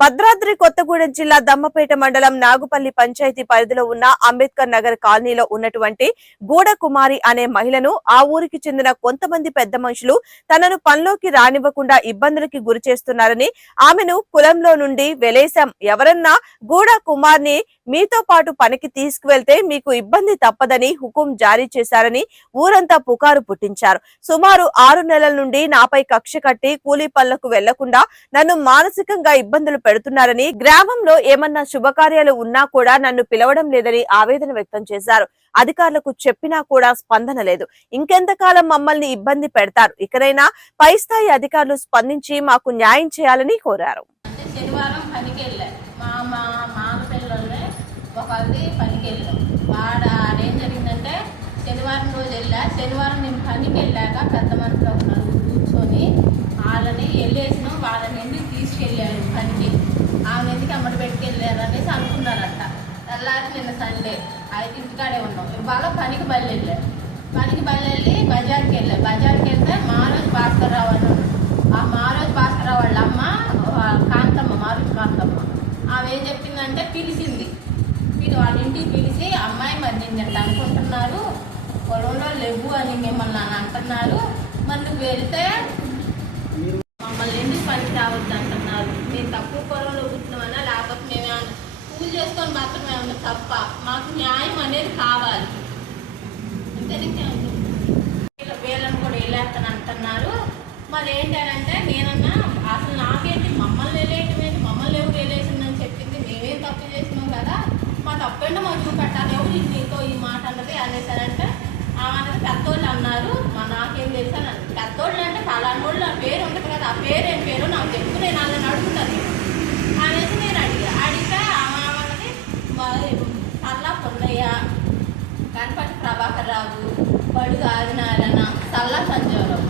భద్రాద్రి కొత్తగూడెం జిల్లా దమ్మపేట మండలం నాగుపల్లి పంచాయతీ పరిధిలో ఉన్న అంబేద్కర్ నగర్ కాలనీలో ఉన్నటువంటి గూడ కుమారి అనే మహిళను ఆ ఊరికి చెందిన కొంతమంది పెద్ద మనుషులు తనను పనిలోకి రానివ్వకుండా ఇబ్బందులకి గురి చేస్తున్నారని ఆమెను కులంలో నుండి వెలేశాం. ఎవరన్నా గూడ కుమార్ని మీతో పాటు పనికి తీసుకువెళ్తే మీకు ఇబ్బంది తప్పదని హుకుం జారీ చేశారని ఊరంతా పుకారు పుట్టించారు. సుమారు ఆరు నెలల నుండి నాపై కక్ష కట్టి కూలీ పనులకు వెళ్ళకుండా నన్ను మానసికంగా ఇబ్బందులు పెడుతున్నారని గ్రామంలో ఏమన్నా శుభకార్యాలు ఉన్నా కూడా నన్ను పిలవడం లేదని ఆవేదన వ్యక్తం చేశారు. అధికారులకు చెప్పినా కూడా స్పందన లేదు. ఇంకెంతకాలం మమ్మల్ని ఇబ్బంది పెడతారు? ఇకనైనా పై స్థాయి అధికారులు స్పందించి మాకు న్యాయం చేయాలని కోరారు. శనివారం పనికి వెళ్ళారు. మా మా ఒకరిది పనికి వెళ్ళాం వాడ ఆడేం జరిగిందంటే శనివారం రోజు వెళ్ళా. శనివారం నేను పనికి వెళ్ళాక పెద్ద మనుషులు ఉన్నాను కూర్చొని వాళ్ళని వెళ్ళేసినాం వాళ్ళని ఎందుకు తీసుకెళ్ళాను పనికి. ఆమె ఎందుకు అమ్మడి పెట్టుకెళ్ళారు అనేసి అనుకున్నారంట. తెల్లారి నిన్న సండే. అయితే ఇంటికాడే ఉన్నాం. ఇవాళ పనికి బయలుదేరారు పనికి బయలుదేరి బజార్కి వెళ్ళా. బజార్కి వెళ్తే మారోజు భాస్కర్ రావు అని ఆ మారోజు భాస్కర్ వాళ్ళ అమ్మ కాంతమ్మ మారోజు కాంతమ్మ. ఆమె ఏం చెప్పిందంటే పిలిచింది. పిలి వాళ్ళ ఇంటికి పిలిచి అమ్మాయి మరి అనుకుంటున్నారు? పొలంలో లేవు అని మిమ్మల్ని అని అంటున్నారు. మరి నువ్వు వెళ్తే మమ్మల్ని ఎందుకు పనికి రావద్దు అంటున్నారు? మేము తక్కువ పొలంలో పుట్టినామన్నా లేకపోతే మేమే పూజ చేసుకొని మాత్రమే ఏమన్నా తప్ప మాకు న్యాయం అనేది కావాలి. ఈ అనేసారంటే ఆమె పెద్దోళ్ళు అన్నారు. మా నాకేం తెలుసా పెద్దోళ్ళు అంటే పలానోళ్ళు ఆ పేరు ఉంటుంది కదా ఆ పేరు ఏం పేరు నాకు చెప్పు నేను వాళ్ళని అడుగుతాను. అనేసి నేను అడిగా. అడిగితే ఆమె అన్నది పల్లా పొన్నయ్య గణపతి ప్రభాకర్ రావు బడుగు ఆదినారాయణ సల్లా సంజయరావు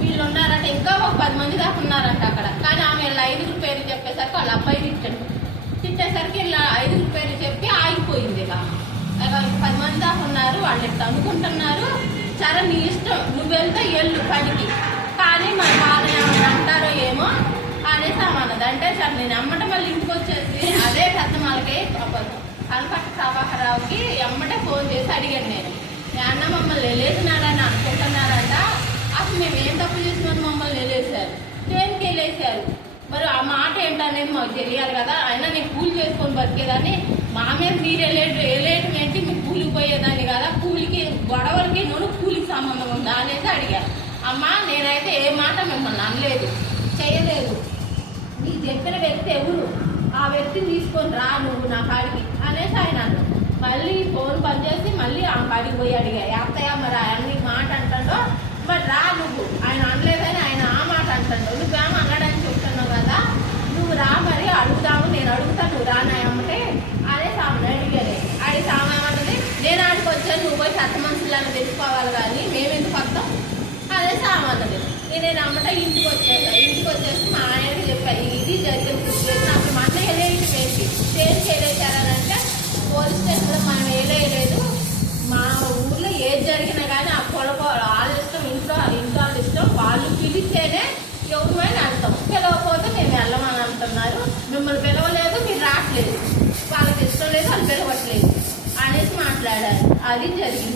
వీళ్ళు ఉన్నారంటే ఇంకా ఒక పది మంది దాకా ఉన్నారంట అక్కడ. కానీ ఆమె ఐదుగురు పేరు చెప్పేసరికి వాళ్ళ అబ్బాయి తిట్టాడు తిట్టేసరికి ఇలా ఐదుగురు పేర్లు చెప్పి ఆగిపోయింది ఇక ఇక పది మంది దాకా ఉన్నారు వాళ్ళు ఇట్లా అనుకుంటున్నారు. సరే నీ ఇష్టం. నువ్వు వెళ్తే ఎల్లు పనికి కానీ మరి వాళ్ళు ఏమైనా అంటారో ఏమో? అనేసి ఆమె అన్నది అంటే సార్ నేను అమ్మట మళ్ళీ ఇంటికి వచ్చేసి అదే పెద్ద మనకి కనపట్ట ప్రభాకరరావుకి ఎమ్మటే ఫోన్ చేసి అడిగాను నేను. మీ అన్న మమ్మల్ని వెళ్ళేసినారని అనుకుంటున్నారంట. అసలు మేము ఏం తప్పు చేసినారు మమ్మల్ని వెళ్ళేసారు దేనికి వెళ్ళేసారు మరి ఆ మాట ఏంటనేది మాకు తెలియాలి కదా. అయినా నేను కూలి చేసుకొని బతికేదాన్ని మామే మీరు వెళ్ళేటు వెళ్ళేయటం ఏంటి మీకు కూలికి పోయేదాన్ని కదా? కూలికి గొడవలకి నూనె కూలికి సంబంధం ఉందా అనేసి అడిగారు. అమ్మ నేనైతే ఏ మాట మిమ్మల్ని అనలేదు. చేయలేదు. నీ చెప్పిన వ్యక్తి ఎవరు? ఆ వ్యక్తిని తీసుకొని రా నువ్వు నా కాడికి అనేసి ఆయన అన్నాడు మళ్ళీ ఫోన్ బంద్ చేసి మళ్ళీ ఆ కాడికి పోయి అడిగా అత్తయ్య మరి అన్ని మాట అంటాడో? మరి రా నువ్వు. ఆయన అనలేదు ఆయన ఆ మాట అంటాడు నువ్వేమో అనడానికి చెప్తున్నావు కదా నువ్వు రా మరి అడుగుదాము నేను అడుగుతాను నువ్వు రా నా అమ్మటే అనేసి ఆమెను అడిగాను అడిగి ఆమె ఏమన్నది నేను ఆడికి వచ్చాను నువ్వు పోయి చెత్త మనుషులను తెచ్చుకోవాలి కానీ మేమెందుకు వస్తాం అదే సామాన్లది నేను అమ్మట ఇంటికి వచ్చాను ఇంటికి వచ్చేసి మా ఆయనకి చెప్పాను ఇది జరిగిన సిచ్యువేషన్ అప్పుడు మా అన్న వెళ్ళేది వేసి చేసి వెళ్ళేసారంటే పోలీస్ స్టేషన్లో మనం వేయలేదు. మా ఊర్లో ఏది జరిగినా కానీ ఆ పొలకో వాళ్ళ ఇష్టం ఇంట్లో ఇంట్లో వాళ్ళ ఇష్టం వాళ్ళు పిలిస్తేనే ఎవరిమైనా అంటాం. పిలవకపోతే మేము వెళ్ళమని అంటున్నారు. మిమ్మల్ని పిలవలేదు మీరు రావట్లేదు వాళ్ళకి ఇష్టం లేదు వాళ్ళు పిలవట్లేదు అనేసి మాట్లాడారు. అది జరిగింది.